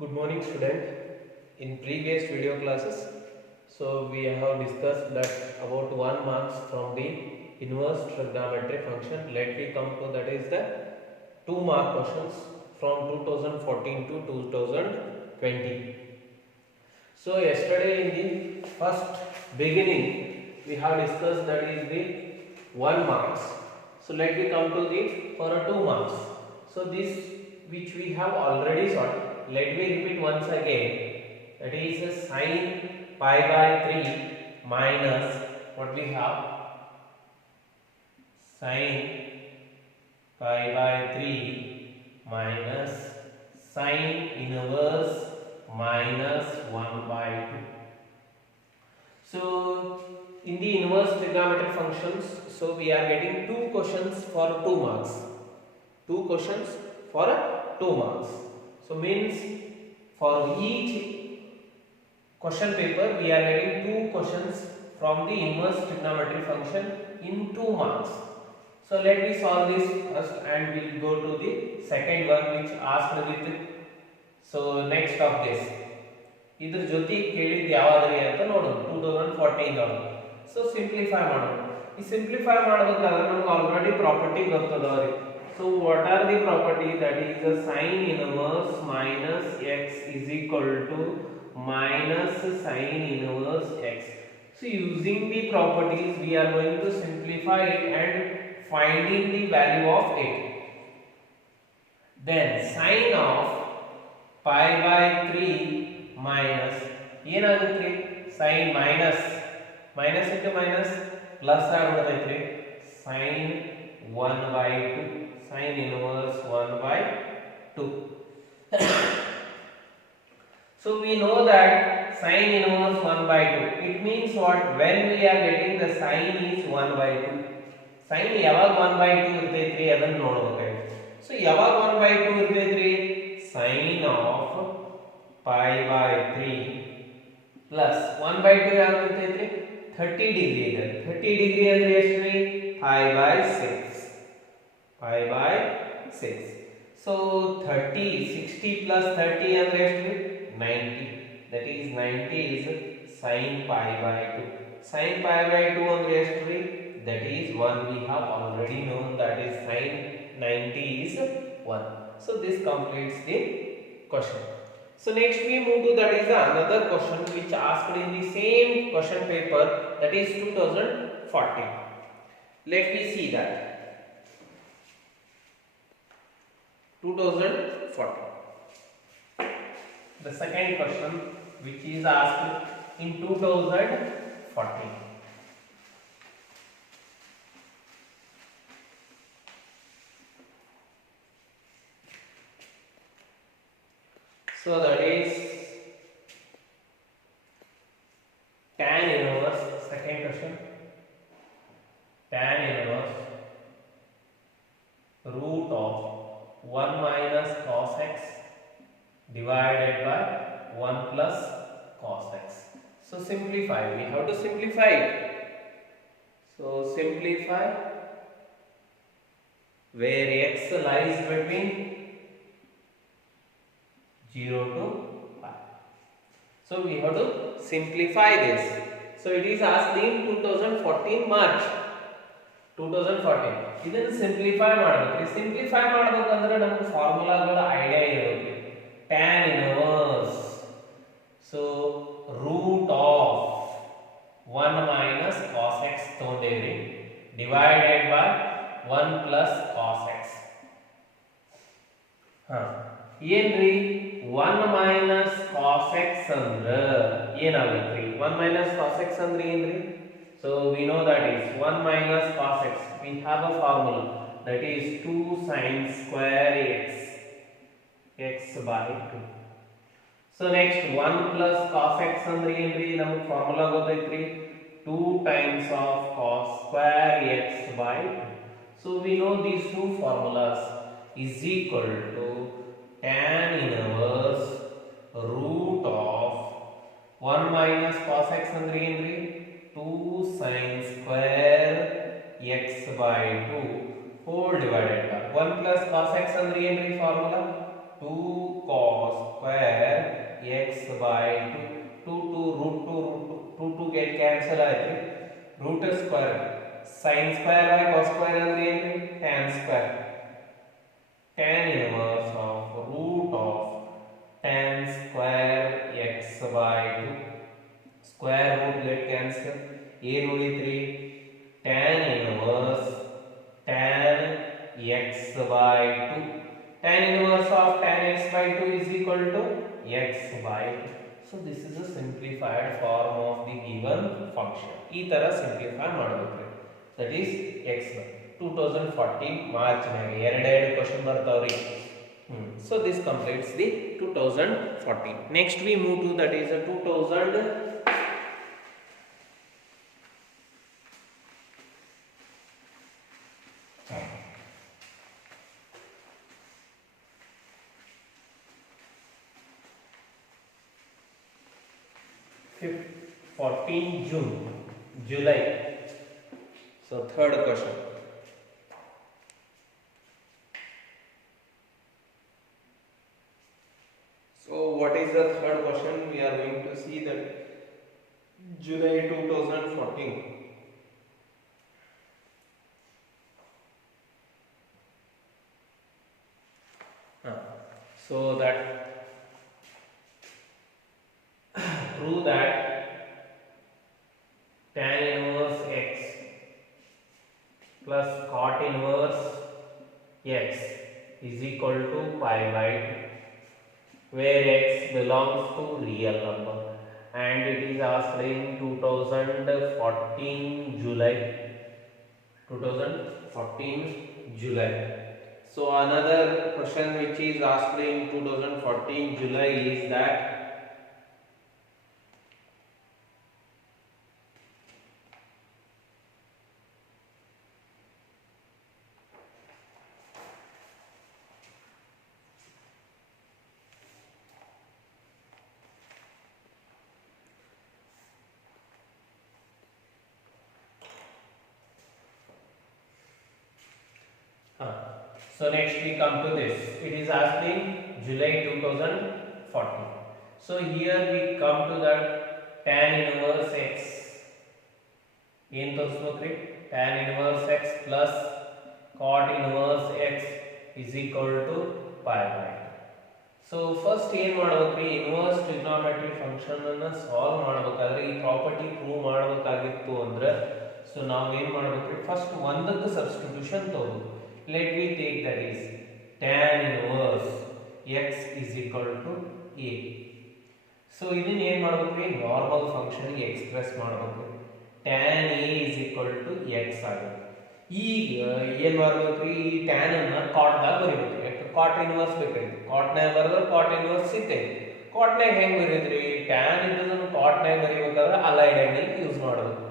Good morning student. In previous video classes, so we have discussed that about 1 marks from the inverse trigonometry function. Let me come to that is the 2 mark questions from 2014 to 2020. So yesterday in the first beginning we have discussed that is the 1 marks. So let me come to the for a 2 marks. So this which we have already solved. Let me repeat once again. That is a sine pi by 3 minus what we have sine pi by 3 minus sine inverse minus 1 by 2. So in the inverse trigonometric functions, so we are getting 2 questions for 2 marks. 2 questions for 2 marks. So means for each question paper we are getting 2 questions from the inverse trigonometry function in 2 marks. So let me solve this first and we will go to the second one which asked with so next of this. ಇದ್ರ ಜೊತೆ ಕೇಳಿದ ಯಾವಾದ್ರಿ ಅಂತ ನೋಡೋಣ 2014 ಒಳಗೆ. So simplify ಮಾಡೋಣ. ಈ simplify ಮಾಡಬೇಕಾದ್ರೆ ನಮಗೆ ಆಲ್ರೆಡಿ ಪ್ರಾಪರ್ಟಿ ಗೊತ್ತದವರಿ. So what are the property that is the sine inverse minus x is equal to minus sine inverse x. So using the properties we are going to simplify it and finding the value of it. Then sine of pi by 3 minus ಏನಾಗುತ್ತೆ sin minus minus into minus plus ಆಗಿಬಿಡುತ್ತೆ sin 1 by 2 sin inverse 1 by 2. So we know that sin inverse 1 by 2. It means what? When we are getting the sin is 1 by 2. Sin ಯಾವಾಗ 1 by 2 ಇರ್ತೈತ್ರಿ ಅದನ್ನ ನೋಡಬೇಕಾಗಿದೆ. So ಯಾವಾಗ 1 by 2 ಇರ್ತೈತ್ರಿ? Sin of pi by 3 plus 1 by 2 ಯಾವಾಗ ಇರ್ತೈತ್ರಿ? 30 degree ಇದೆ. 30 degree ಅಂದ್ರೆ ಎಷ್ಟು ರೀ? pi by 6. Pi by 6. So 30 60 plus 30 ಅಂದ್ರೆ ಎಷ್ಟು? 90. That is 90 is sin pi by 2. Sin pi by 2 ಅಂದ್ರೆ ಎಷ್ಟು ರೀ? That is 1. We have already known that is sin 90 is 1. So this completes the question. So next we move to that is another question which asked in the same question paper, that is 2014. Let me see that. 2014. The second question which is asked in 2014. So that is tan inverse, second question, tan inverse root of 1 minus cos x divided by 1 plus cos x. So simplify, we have to simplify it. So simplify where x lies between 0 to pi. So we have to simplify this. So it is asked in 2014 March. 2014. ಇದನ್ನು simplify ಮಾಡಬೇಕು. Simplify ಮಾಡಬೇಕಂದ್ರೆ ನಮಗೆ ಫಾರ್ಮುಲಾಗಳ idea ಇರಬೇಕು. tan inverse so root of 1 minus cos x ತಗೊಂಡೇವಿ divided by 1 plus cos x. ಏನ್ರಿ 1 minus cos x ಅಂದ್ರೆ ಏನಾಗುತ್ತೆ? 1 minus cos x ಅಂದ್ರೆ ಏನ್ರಿ? So we know that is 1 minus cos x. We have a formula that is 2 sin square x by 2. So next 1 plus cos x ಅಂದ್ರೆ ಏನ್ರಿ? ನಮಗೆ formula ಗೊತ್ತೈತ್ರಿ 2 times of cos square x by 2. So we know these two formulas is equal to tan inverse root of 1 minus cos x ಅಂದ್ರೆ ಏನ್ರಿ? 2 sin square x by 2 whole divided by 1 plus cos x ಅಂದ್ರೆ ಏನ್ರಿ formula? 2 cos square cancel ಆಯ್ತು. Root square sin square by cos square ಅಂದ್ರೆ ಏನು? tan square. tan inverse of root of tan square x by 2. Square root get cancel. ಏನು ಉಳಿತ್ರಿ? tan inverse tan x by 2. Tan inverse of tan x by 2 is equal to x by 2. So this is a simplified form of the given function. ಈ ತರ simplify ಮಾಡಬೇಕು. That is x by 2014 March ನಾಗ ಎರಡೆರಡು question ಬರ್ತಾವ್ರಿ. So this completes the 2014. Next we move to that is a 14 June, July. So third question. So what is the third question? We are going to see that July 2014. So that prove that tan inverse x plus cot inverse x is equal to pi by 2, where x belongs to real number, and it is asked in 2014 July. 2014 July. So another question which is asked in 2014 July is that so next we come to this. It is asked in July 2014. So here we come to that tan inverse x. ಏನು ತೋರಿಸ್ಬೇಕ್ರಿ? tan inverse x plus cot inverse x is equal to pi by 2. So first ಏನು ಮಾಡಬೇಕ್ರಿ? Inverse trigonometry function ಅನ್ನು solve ಮಾಡಬೇಕಾದ್ರೆ ಈ property prove ಮಾಡಬೇಕಾಗಿತ್ತು ಅಂದ್ರೆ so ನಾವು ಏನು ಮಾಡಬೇಕ್ರಿ? ಫಸ್ಟ್ ಒಂದಕ್ಕೆ ಸಬ್ಸ್ಟಿಟ್ಯೂಷನ್ ತಗೋಬೇಕು. Let me take that is tan inverse x is equal to a. So ಇದನ್ನ ಏನು ಮಾಡಬೇಕ್ರಿ? ನಾರ್ಮಲ್ ಫಂಕ್ಷನ್ ಗೆ ಎಕ್ಸ್ಪ್ರೆಸ್ ಮಾಡಬೇಕು. tan a is equal to x ಆಗುತ್ತೆ. ಈಗ ಏನು ಮಾಡಬೇಕ್ರಿ? ಈ tan ಅನ್ನ cot ದಾಗ ಬರೀಬೇಕು. ಯಾಕೆ cot inverse ಬೇಕಾಗಿದೆ. cot ನಾಗ ಬರೆದ್ರೆ cot inverse ಸಿಗ್ತೈತಿ. cot ನಾಗ ಹೆಂಗ್ ಬರೀದ್ರಿ? tan ಇದ್ದದನ್ನ cot ನಾಗ ಬರೀಬೇಕಾದ್ರೆ ಅಲೈಡ್ ಆಂಗಲ್ ಯೂಸ್ ಮಾಡಬೇಕು.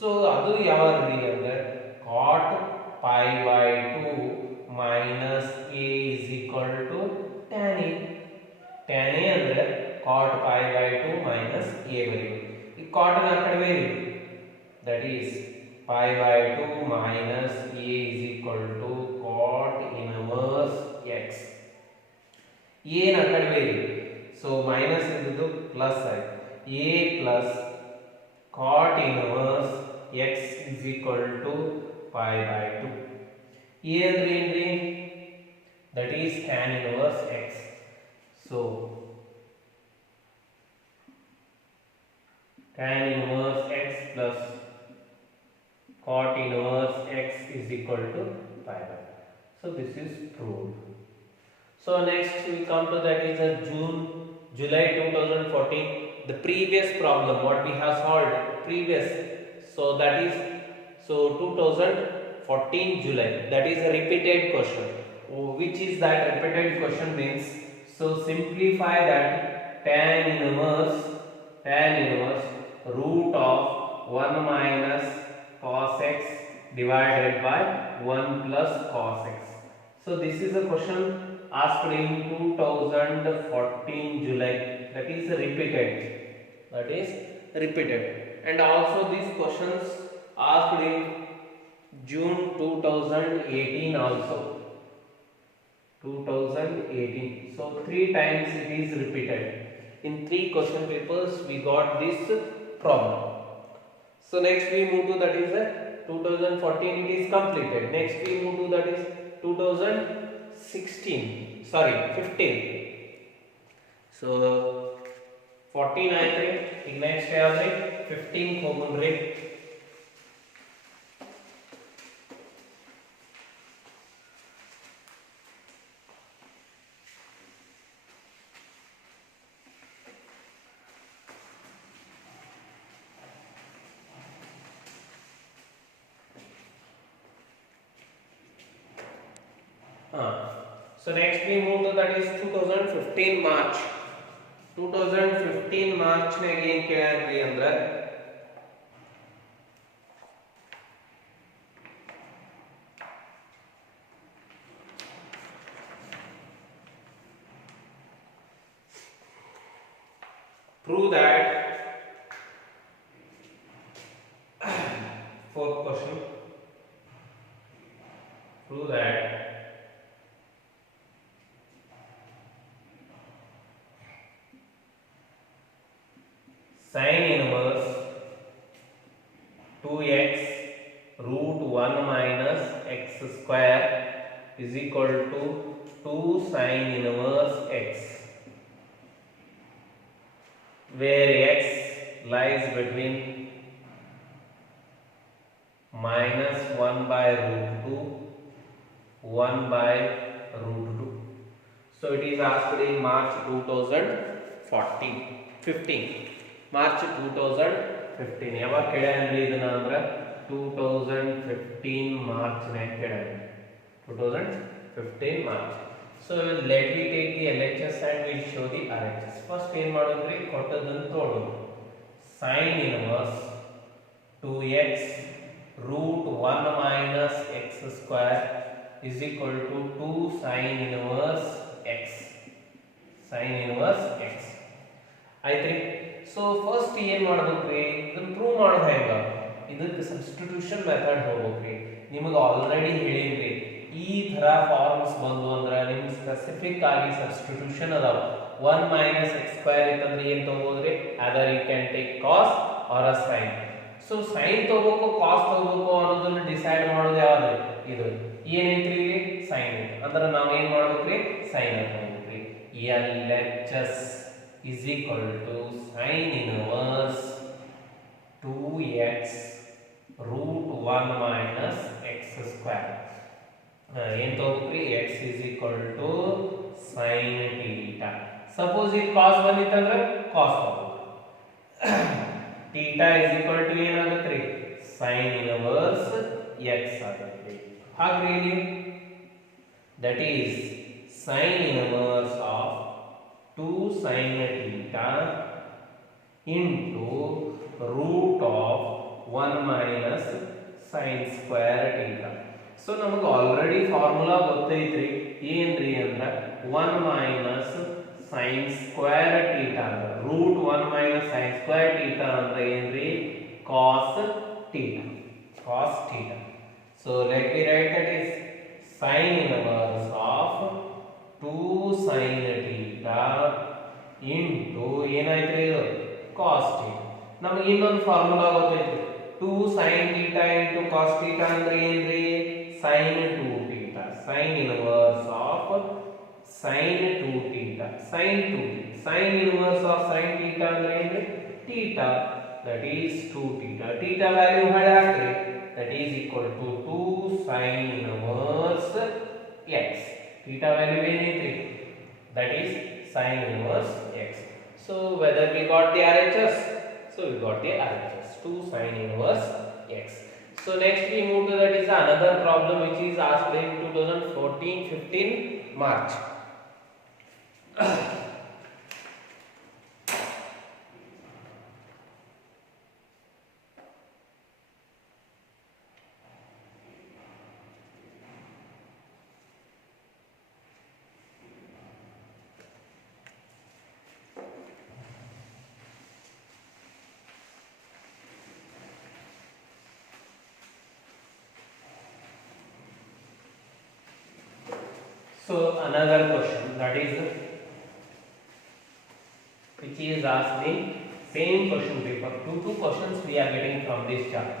ಸೊ ಅದು ಯಾವಾಗ್ರಿ ಅಂದ್ರೆ cot pi by 2 minus a is equal to tan a. tan a ಅಂದ್ರೆ cot pi by 2 minus a ಬರೀಬೇಕು. ಈ cot ನ ಆ ಕಡೆ ಬೇರೆ, that is pi by 2 minus a is equal to cot inverse x. a ನ ಆ ಕಡೆ ಬೇರೆ, so minus ಇದ್ದು ಪ್ಲಸ್ ಆಯ್ತು. a plus cot inverse x is equal to pi by 2. a ಅಂದ್ರೆ ಏನ್ರಿ? that is tan inverse x. So tan inverse x plus cot inverse x is equal to pi by 2. So this is proved. So next we come to that is a July 2014. The previous problem what we have solved previous. So that is 2014 July. That is a repeated question. Which is that repeated question means? So simplify that tan inverse root of 1 minus cos x divided by 1 plus cos x. So this is a question asked in 2014 July. That is repeated. And also these questions asked in June 2018 also. 2018. So 3 times it is repeated. In 3 question papers we got this problem. So next we move to that is 2014, it is completed. Next we move to that is 2016, sorry 15. So 14 ಆಯ್ತ್ರಿ. ಈಗ next ಯಾವ್ದ್ರಿ 15 ಹೋಗೋಣ್ರಿ. So next we move to that is 2015 March. 2015 March ನಾಗ ಏನ್ ಕೇಳ್ಯಾನ್ರಿ ಅಂದ್ರ prove that fourth question, prove that sin inverse 2x root 1 minus x square is equal to 2 sin inverse x, where x lies between minus 1 by root 2, 1 by root 2. So it is asked in March 2015. March 2015 ಯಾವಾಗ ಕೇಳ್ಯಾನ್ರಿ ಇದನ್ನ ಅಂದ್ರ 2015 March ನಾಗ ಕೇಳ್ಯಾನ್ರಿ. 2015 March. So let me take the LHS and we'll show the RHS. First ಏನ್ ಮಾಡೋದ್ರಿ, ಕೊಟ್ಟದನ್ನ ತಗೊಳ್ಳೋದು. sin inverse 2x root 1 minus x square is equal to 2 sin inverse x. sin inverse x ಆಯ್ತ್ರಿ. So first ಏನ್ ಮಾಡ್ಬೇಕ್ರಿ, ಇದನ್ನ prove ಮಾಡೋದು ಹೆಂಗ, ಇದಕ್ಕೆ ಸಬ್ಸ್ಟಿಟ್ಯೂಷನ್ ಮೆಥಡ್ ಹೋಗ್ಬೇಕ್ರಿ. ನಿಮಗೆ ಆಲ್ರೆಡಿ ಹೇಳಿನ್ರಿ, ಈ ತರ ಫಾರ್ಮ್ಸ್ ಬಂದು ಅಂದ್ರ ನಿಮ್ಗೆ ಸ್ಪೆಸಿಫಿಕ್ ಆಗಿ ಸಬ್ಸ್ಟಿಟ್ಯೂಷನ್ ಅದಾವ. 1 minus x square ಇತ್ತಂದ್ರೆ ಏನ್ ತಗೋಬೋದ್ರಿ, other you can take cos or a sin. So sin ತಗೋಬೇಕು cos ತಗೋಬೇಕು ಅನ್ನೋದನ್ನ ಡಿಸೈಡ್ ಮಾಡೋದು ಯಾವ್ದು, ಇದು ಏನೈತ್ರಿ ಇಲ್ಲಿ sin ಅಂದ್ರೆ ನಾವ್ ಏನ್ ಮಾಡ್ಬೇಕ್ರಿ, sin ಅಂತ ತಗೋಬೇಕ್ರಿ. LHS is equal to sin inverse 2x root 1 minus x square. ಏನ್ ತಗೋಬೇಕ್ರಿ, x is equal to sin theta. Suppose ಇಲ್ಲಿ cos ಬಂದಿತ್ತಂದ್ರೆ cos ತಗೋಬೇಕು. theta is equal to ಏನಾಗುತ್ತೆ, sin inverse x ಆಗುತ್ತೆ. ಹಾಗೆ ಇಲ್ಲಿ that is sin inverse of 2 sin theta into root of 1 minus sin square theta. So ನಮಗೆ already formula ಗೊತ್ತೈತ್ರಿ, ಏನ್ರಿ ಅಂದ್ರೆ 1 minus sin square theta ಅಂದ್ರೆ root 1 minus sin square theta ಅಂದ್ರೆ ಏನ್ರಿ, cos theta. cos theta. So let me write that is sin inverse of 2 sin theta into ಏನಾಯ್ತು ಇದು cos theta. ನಮಗೆ ಇನ್ನೊಂದು ಫಾರ್ಮುಲಾ ಗೊತ್ತೈತಿ, 2 sin theta into cos theta ಅಂದ್ರೆ ಏನ್ರಿ, sin 2 theta. sin inverse of sin 2 theta. sin inverse of sin theta ಅಂದ್ರೆ ಏನ್ರಿ, theta, that is 2 theta. theta value ಹಾಕ್ರಿ, that is equal to 2 sin inverse x. theta value ಏನೈತ್ರಿ, that is sin inverse x. So whether we got the RHS, so we got the RHS 2 sin inverse x. So next we move to that is another problem which is asked in 2014-15 March. So another question, that is which is asked in Same question paper. Two questions we are getting from this chapter.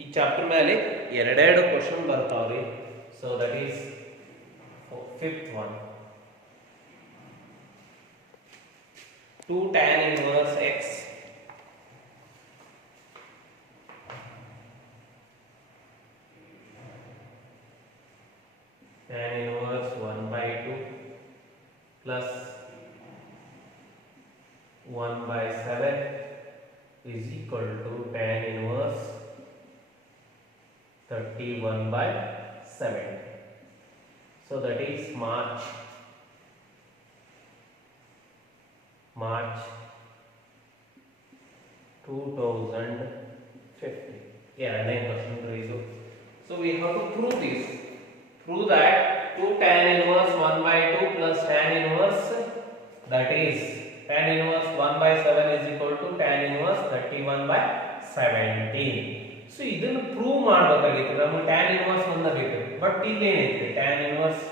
ಈ chapter ಮೇಲೆ ಎರಡೆರಡು question ಬರ್ತಾವ್ರಿ. So that is fifth one. 2 tan inverse x tan inverse 1 by 2 plus 1 by 7 is equal to tan inverse 31 by 7. So that is March 2050. Yeah, 9% ratio. So we have to prove this. Prove that 2 tan inverse 1 by 2 plus tan inverse, that is tan inverse 1 by 7 is equal to tan inverse 31 by 17. So ಇದನ್ನು prove ಮಾಡಬೇಕಾಗಿತ್ತು. ನಮಗೆ tan inverse ಒಂದ ಬೇಕು. But ಇಲ್ಲಿ ಏನಿದೆ tan inverse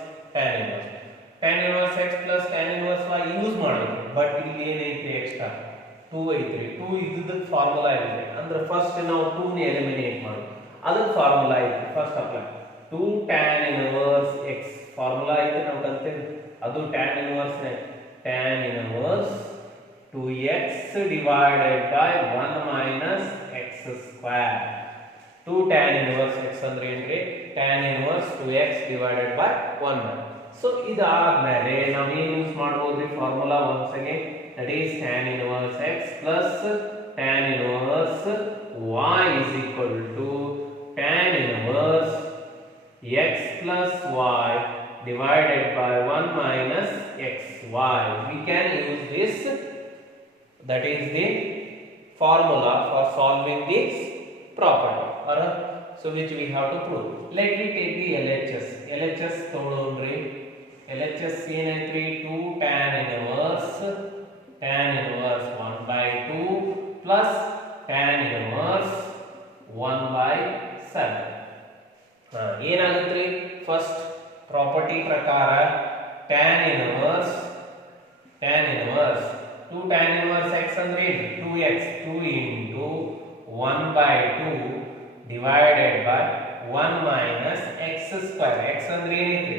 x plus tan inverse y use ಮಾಡಬೇಕು. But ಇಲ್ಲಿ ಏನೈತೆ ಎಕ್ಸ್ಟ್ರಾ 2 ಐತ್ರಿ. 2 ಇದ್ದದ ಫಾರ್ಮುಲಾ ಇದೆ. ಅಂದ್ರೆ ಫಸ್ಟ್ ನಾವು 2 ನೇ ಎಲಿಮಿನೇಟ್ ಮಾಡಬೇಕು. ಅದಕ್ಕೆ ಫಾರ್ಮುಲಾ ಇದೆ. First apply 2 tan inverse x formula ಐತೆ ನಾವು ಕಲ್ತೇವೆ. ಅದು tan inverse 2x divided by 1 minus x square. 2 tan inverse x ಅಂದ್ರೆ ಏನ್ರಿ tan inverse 2x divided by 1. So ಇದಾದ್ಮೇಲೆ ನಾವು ಏನು ಯೂಸ್ ಮಾಡಬಹುದು formula once again, that is tan inverse x plus tan inverse y is equal to tan inverse x plus y divided by 1 minus xy. We can use this, that is the formula for solving this property. So which we have to prove. Let me take the LHS ತಗೊಳ್ಳೋಣ್ರಿ. LHS ಏನೈತ್ರಿ 2 tan inverse 1 by 2 plus tan inverse 1 by 7. ಏನಾಗುತ್ತೆ first property ಪ್ರಕಾರ tan inverse 2 tan inverse x ಅಂದ್ರೆ 2x 2 into 1 by 2 divided by 1 minus x square. x ಅಂದ್ರೆ ಏನೈತಿ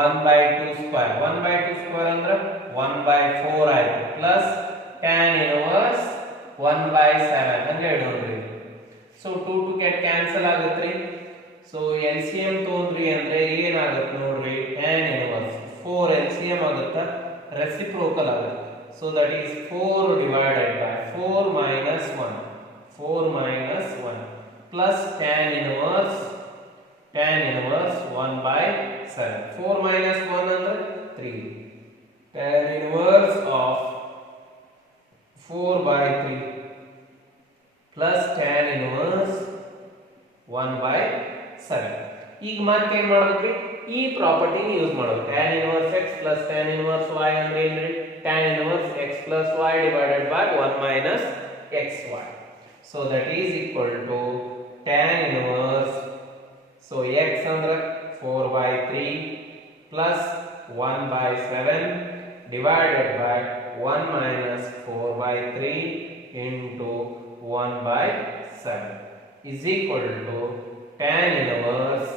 1 by 2 square. 1 by 2 square ಅಂದ್ರೆ 1 by 4 ಆಯ್ತು plus tan inverse 1 by 7 ಅಂದ್ರೆ ಇಡೋಣ್ರಿ. So 2 to get cancel ಆಗುತ್ತೆ. So LCM ತಗೊಂಡ್ರಿ ಅಂದ್ರೆ ಏನಾಗುತ್ತೆ ನೋಡ್ರಿ tan inverse 4 LCM ಆಗುತ್ತೆ, reciprocal ಆಗುತ್ತೆ. So that is 4 divided by 4 minus 1 plus tan inverse 1 by 7. 4 minus 1 ಅಂದ್ರೆ 3. Tan inverse of 4 by 3 plus tan inverse 1 by 7. ಈಗ ಮತ್ತೆ ಏನು ಮಾಡಬೇಕ್ರಿ ಈ ಪ್ರಾಪರ್ಟಿ ಯೂಸ್ ಮಾಡಬೇಕು. tan inverse x plus tan inverse y ಅಂದ್ರೆ ಏನ್ರಿ tan inverse x plus y divided by 1 minus xy. So that is equal to tan inverse, so x ಅಂದ್ರೆ 4 by 3 plus 1 by 7 divided by 1 minus 4 by 3 into 1 by 7 is equal to tan inverse.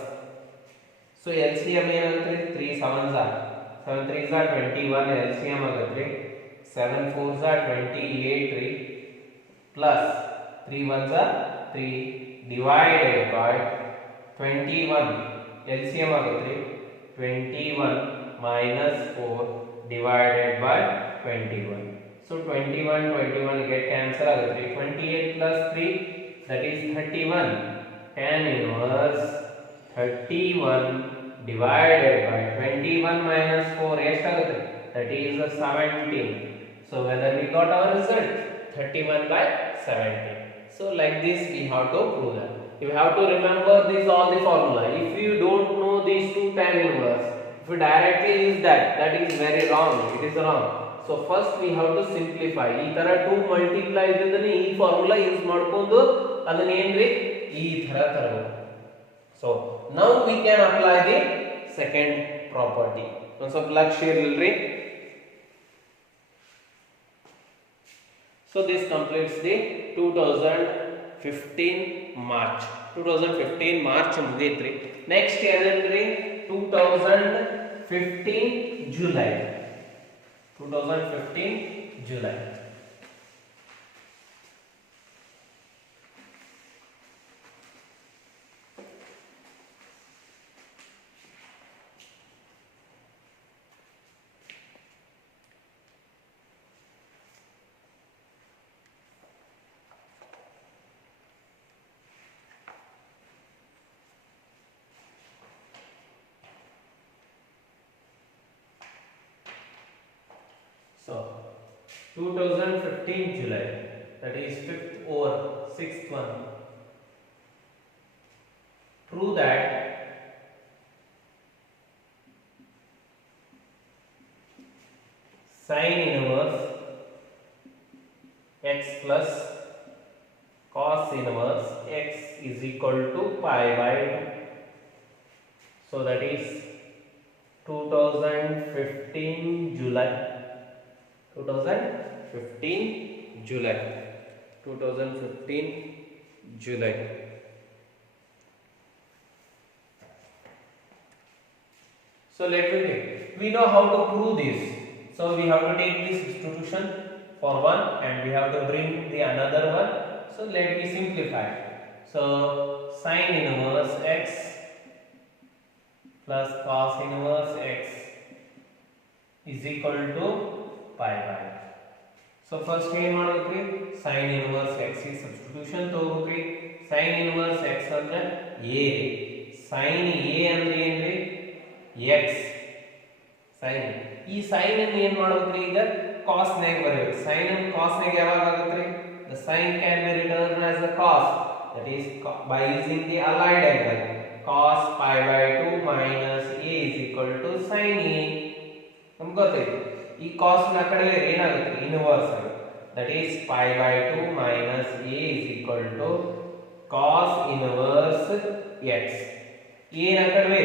So LCM ಏನಾಗುತ್ತೆ 3 7s are 7 3s are 21 LCM ಆಗುತ್ತೆ 7 4s are 28 ರೀ plus 3 1s are 3 divided by 21 LCM ಆಗುತ್ತೆ 21 minus 4 divided by 21. So 21 get cancel ಆಗುತ್ತೆ 28 plus 3 that is 31. Tan inverse 31 divided by 21 minus 4 ಎಷ್ಟಾಗುತ್ತೆ that is 17. So whether we got our result 31 by 17. So like this we have to prove that. You have to remember this all the formula. If you don't know these two tan inverse, if you directly use that is very wrong. It is wrong. So first we have to simplify. ಈ ತರ 2 multiply ಇದ್ದದನ್ನ ಈ formula use ಮಾಡ್ಕೊಂಡು ಅದನ್ನ ಏನ್ರಿ ಈ ತರ ತರಬೇಕು. So now we can apply the second property. ಒಂದ್ ಸ್ವಲ್ಪ ಲಕ್ಷ ಇರಲ್ರಿ. So this completes the 2015 March. 2015 March ಮುಗೀತ್ರಿ. ನೆಕ್ಸ್ಟ್ ಏನಂದ್ರಿ 2015 July. 2015 July. So 2015 July, that is 5th or 6th one. Prove that sin inverse x plus cos inverse x is equal to pi by 2. So that is 2015 July. 2015 July. 2015 July. So let me take. We know how to prove this. So we have to take this substitution for one and we have to bring the another one. So let me simplify. So sin inverse x plus cos inverse x is equal to pi by. So first ಏನು ಮಾಡಬೇಕ್ರಿ sin inverse x ಈ substitution ತಗೋಬೇಕ್ರಿ. sin inverse x ಅಂದ್ರೆ a, sin a ಅಂದ್ರೆ ಏನ್ರಿ x sin. ಈ sin ಅನ್ನು ಏನು ಮಾಡಬೇಕ್ರಿ ಈಗ cos ನಾಗ ಬರೆಯಬೇಕು. sin ಅನ್ನು cos ನಾಗ ಯಾವಾಗ ಆಗುತ್ತ್ರಿ? The sin can be written as a cos, that is by using the allied angle. Cos pi by 2 minus a is equal to sin a. ನಮಗೆ ಗೊತ್ತೈತಿ ಈ cos ನ ಕಡೆ ಏನಾಗುತ್ತೆ ಇನ್ವರ್ಸ್ ಆಗುತ್ತೆ, that is pi by 2 minus a is equal to cos inverse x. a ನ ಕಡೆ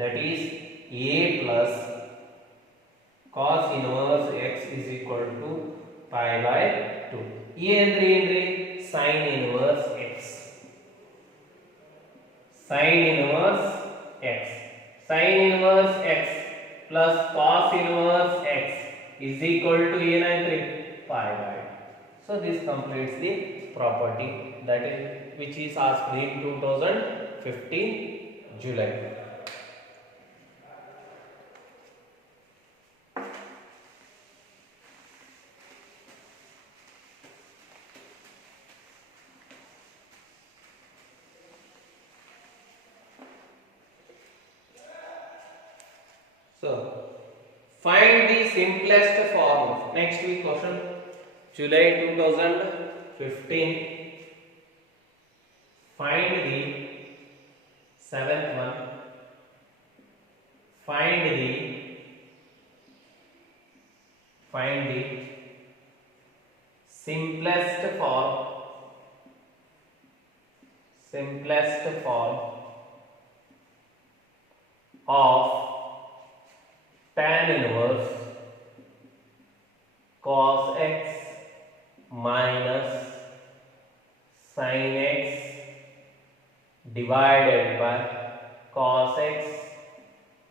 that is a plus cos inverse x is equal to pi by 2. a ಅಂದ್ರೆ ಏನ್ರಿ sin inverse x. sin inverse x. sin inverse x plus cos inverse x is equal to ಏನಾಯ್ತ್ರಿ pi by 2. So this completes the property that is which is asked in 2015 July. So find the simplest form. Next week question, July 2015. Find the seventh one. Find the simplest form of tan inverse cos x minus sin x divided by cos x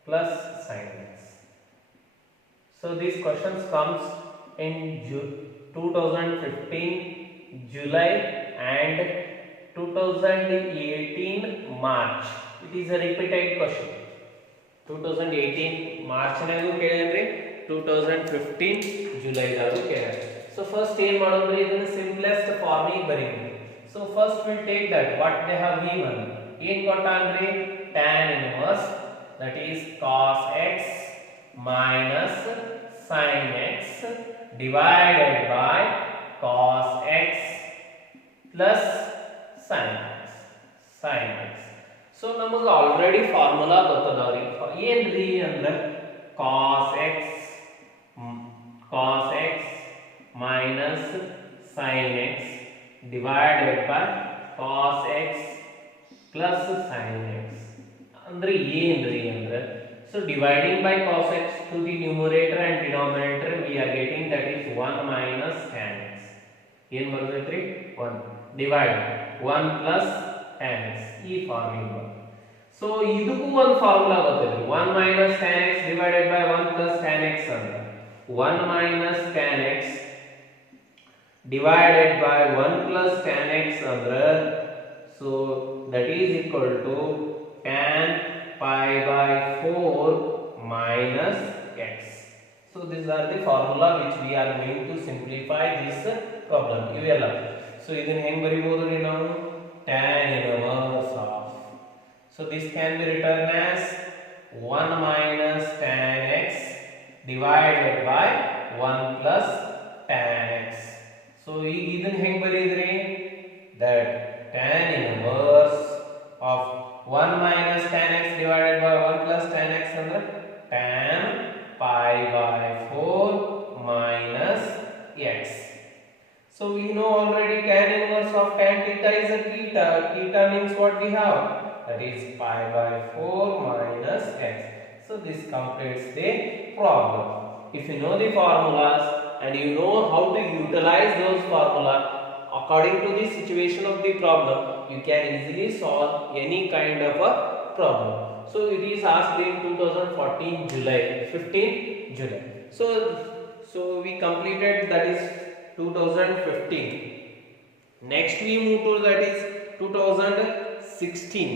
plus sin x. So these questions comes in 2015 July and 2018 March. It is a repeated question. 2018 March ನಾಗೂ ಕೇಳಿದ್ರಿ, 2015 July ನಾಗೂ ಕೇಳಿದ್ರಿ. So first ಏನು ಮಾಡೋದ್ರಿ ಇದನ್ನ simplest form ಗೆ ಬರೀರಿ. So first we'll take that what they have given. ಏನು ಕೊಟ್ಟಾನ್ರಿ tan inverse, that is cos x minus sin x divided by cos x plus sin x. So ನಮಗೆ already formula ಗೊತ್ತದವ್ರಿ. ಏನ್ರಿ ಅಂದ್ರೆ cos x minus sin x divided by cos x plus sin x ಅಂದ್ರೆ ಏನ್ರಿ ಅಂದ್ರೆ, so dividing by cos x to the numerator and denominator we are getting that is 1 minus tan x. ಏನು ಬರ್ತೈತ್ರಿ 1 divide 1 plus tan x ಈ formula. So ಇದಕ್ಕೂ ಒಂದು formula ಗೊತ್ತಿದೆ 1 minus tan x divided by 1 plus tan x ಅಂತ 1 minus tan x divided by 1 plus tan x ಅಂದ್ರೆ so that is equal to tan pi by 4 minus x. So these are the formula which we are going to simplify this problem. ಇವೆಲ್ಲ so ಇದನ್ನ ಹೆಂಗ್ ಬರಿಬಹುದು ರೀ ನಾವು tan inverse of. So this can be written as 1 minus tan x divided by 1 plus tan x. So ಈಗ ಇದನ್ನ ಹೆಂಗ್ ಬರೆಯಿದ್ರಿ that tan inverse of 1 minus tan x divided by 1 plus tan x ಅಂದ್ರೆ tan pi by 4 minus x. So we know already tan inverse of tan theta is a theta. Theta means what we have? That is pi by 4 minus x. So this completes the problem. If you know the formulas and you know how to utilize those formula according to the situation of the problem, you can easily solve any kind of a problem. So it is asked in 2014 July 15 July. So we completed that is 2015. Next we move to that is 2016.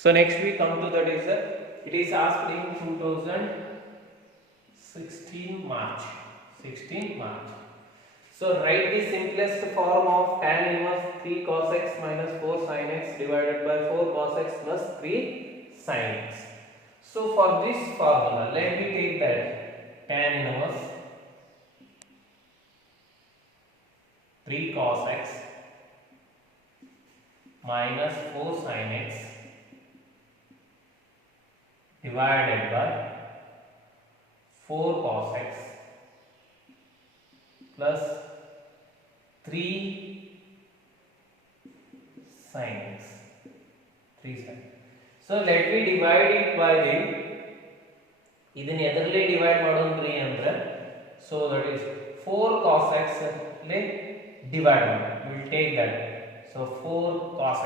So next we come to that is it is asked in 2016 March. 16 March. So write the simplest form of tan inverse 3 cos x minus 4 sin x divided by 4 cos x plus 3 sin x. So for this formula, let me take that tan inverse 3 cos x minus 4 sin x divided by 4 cos x plus 3 sin x. 3 sin. So let me divide it by the ಇದನ್ನ ಎದರಲ್ಲಿ divide ಮಾಡೋಣ್ರಿ ಅಂದ್ರೆ so that is 4 cos x Le divide ಮಾಡಿ we'll take that. So 4 cos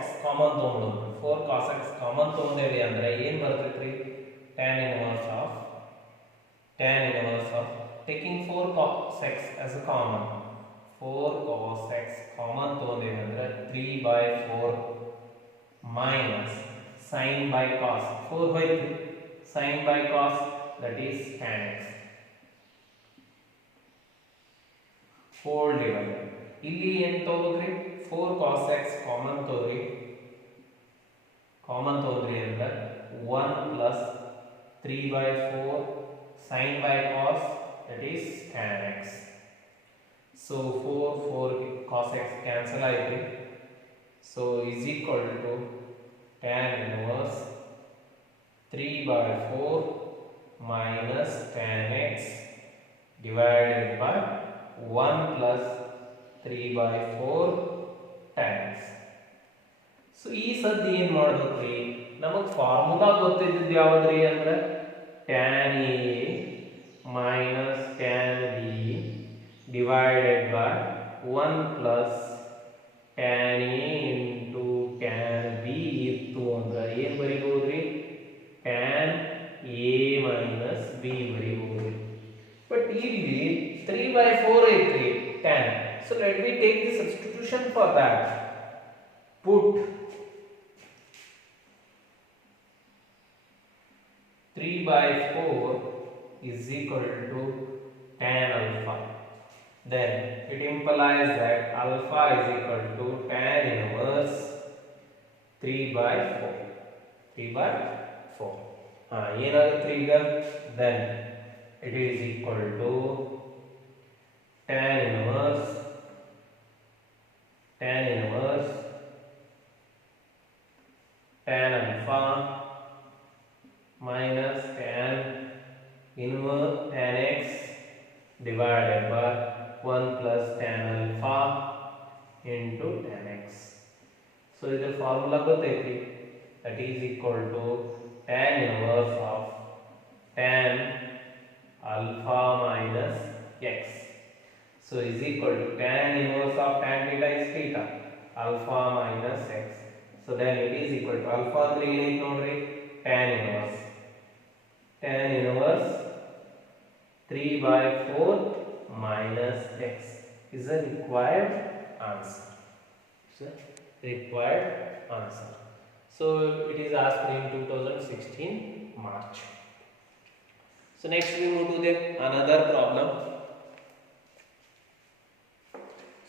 x common ತಗೊಂಡು 4 cos x common ತಗೊಂಡೇವಿ ಅಂದ್ರೆ ಏನು ಬರ್ತೈತ್ರಿ tan inverse of taking 4 cos x as a common 4 cos x common ತಗೊಂಡೇವಿ ಅಂದ್ರೆ 3/4 minus sin by cos 4 ಹೋಯ್ತು sin by cos that is tan x whole divided ಇಲ್ಲಿ ಏನು ತಗೋದ್ರಿ 4 cos x common ತಗೋರಿ ಅಂದ್ರೆ 1 plus 3/4 sin by cos that is tan x. So 4 cos x cancel ಆಯ್ತು. So is equal to tan inverse 3/4 minus tan x divided by 1 plus 3/4 times. So ಈ ಸದ್ಯ ಏನು ಮಾಡಬೇಕ್ರಿ ನಮಗೆ ಫಾರ್ಮುಲಾ ಗೊತ್ತಿದ್ದು ಯಾವ್ದ್ರಿ ಅಂದ್ರೆ tan a minus tan b divided by 1 plus tan a into tan b substitution for that, put 3 by 4 is equal to tan alpha. Then it implies that alpha is equal to tan inverse 3 by 4. 3 by 4. ಏನಾಗುತ್ತೆ ಈಗ? Then it is equal to tan inverse tan alpha minus tan x divided by 1 plus tan alpha into tan x. So the formula ಗೊತ್ತೈತಿ, that is equal to tan inverse of tan alpha minus x. So is equal to tan inverse of tan theta is theta, alpha minus x. So then it is equal to alpha ಅಂದ್ರೆ ಏನೈತೆ ನೋಡ್ರಿ, tan inverse 3 by 4 minus x is a required answer. So it is asked in 2016 March. So next we move to the another problem.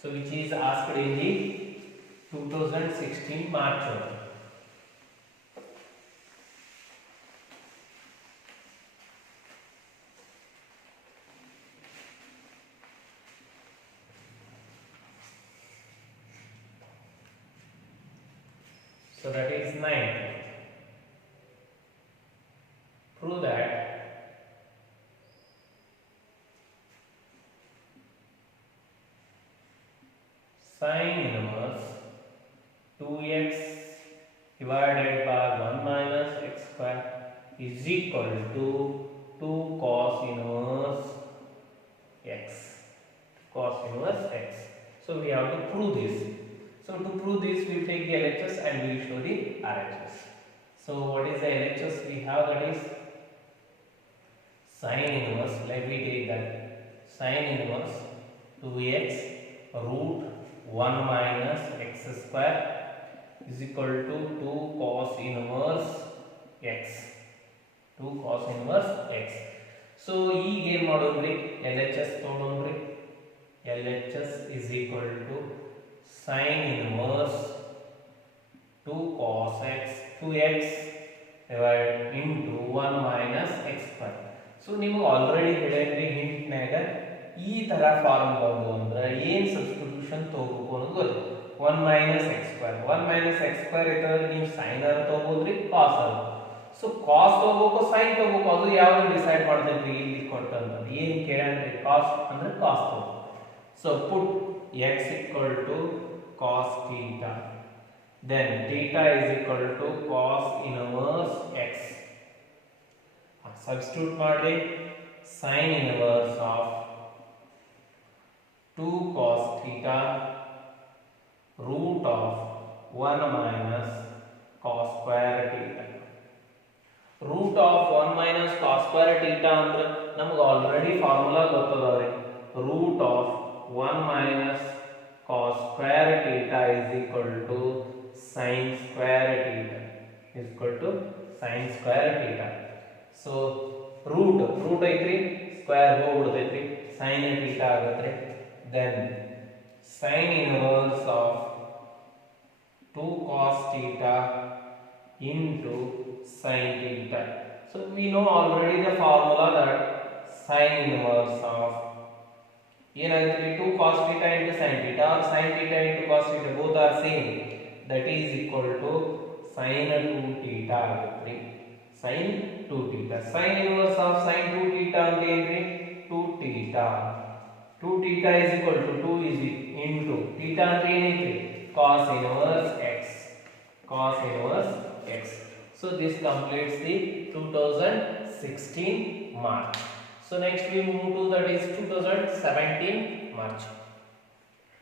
So which is asked in the 2016 March. So that is 9. Prove that sin inverse 2x divided by 1 minus x square is equal to 2 cos inverse x. So we have to prove this. So to prove this, we will take the LHS and we will show the RHS. So what is the LHS we have? That is sin inverse. Let me take that. Sin inverse 2x root 1 minus x square is equal to 2 cos inverse x. 2 cos inverse x. So ಈಗ ಏನು ಮಾಡೋದ್ರಿ, LHS ತಗೊಂಡ್ರಿ. LHS is equal to sin inverse 2 cos x 2x divided into 1 minus x square. So ನಿಮಗೆ already ಹೇಳಿದ್ರಿ ಹಿಂಟ್ನಾಗ ಈ ತರ form ಬಂದು ಅಂದ್ರೆ ಏನು ಸಬ್ಸ್ಟಿಟ್ಯೂಷನ್ ತಗೋಬೇಕು ಅನ್ನೋದು ಗೊತ್ತು. 1 minus x square ಇತ್ತಂದ್ರೆ ನೀವು sin ಅನ್ನು ತಗೋಬೋದ್ರಿ, cos ಅನ್ನು. ಸೊ cos ತಗೋಬೇಕು, sin ತಗೋಬೇಕು, ಅದು ಯಾವುದು ಡಿಸೈಡ್ ಮಾಡ್ತೈತ್ರಿ ಇಲ್ಲಿ ಕೊಟ್ಟಂತ ಏನು ಕೇಳಂದ್ರೆ cos ಅಂದ್ರೆ cos ತಗೋಬೇಕು. So put x equal to cos theta, then theta is equal to cos inverse x. Substitute ಮಾಡಿ sin inverse of 2 cos theta root of 1 minus cos square theta. Root of 1 minus cos square theta ಅಂದ್ರೆ ನಮಗೆ already formula ಗೊತ್ತದವ್ರಿ. root of 1 minus cos square theta is equal to sin square theta So root ಐತ್ರಿ, square ಹೋಗ್ಬಿಡ್ತೈತ್ರಿ, sin theta ಆಗುತ್ತೆ. Then sin inverse of 2 cos theta into sin theta. So we know already the formula that sin inverse of ಏನಾಗುತ್ತೆ 2 cos theta into sin theta or sin theta into cos theta both are same, that is equal to sin 2 theta ಆಗುತ್ತೆ. sin 2 theta. sin inverse of sin 2 theta ಅಂದ್ರೆ ಏನ್ರಿ 2 theta. 2 theta is equal to 2 is into theta ಅಂದ್ರೆ ಏನೈತಿ cos inverse x. So this completes the 2016 March. So next we move to that is 2017 March.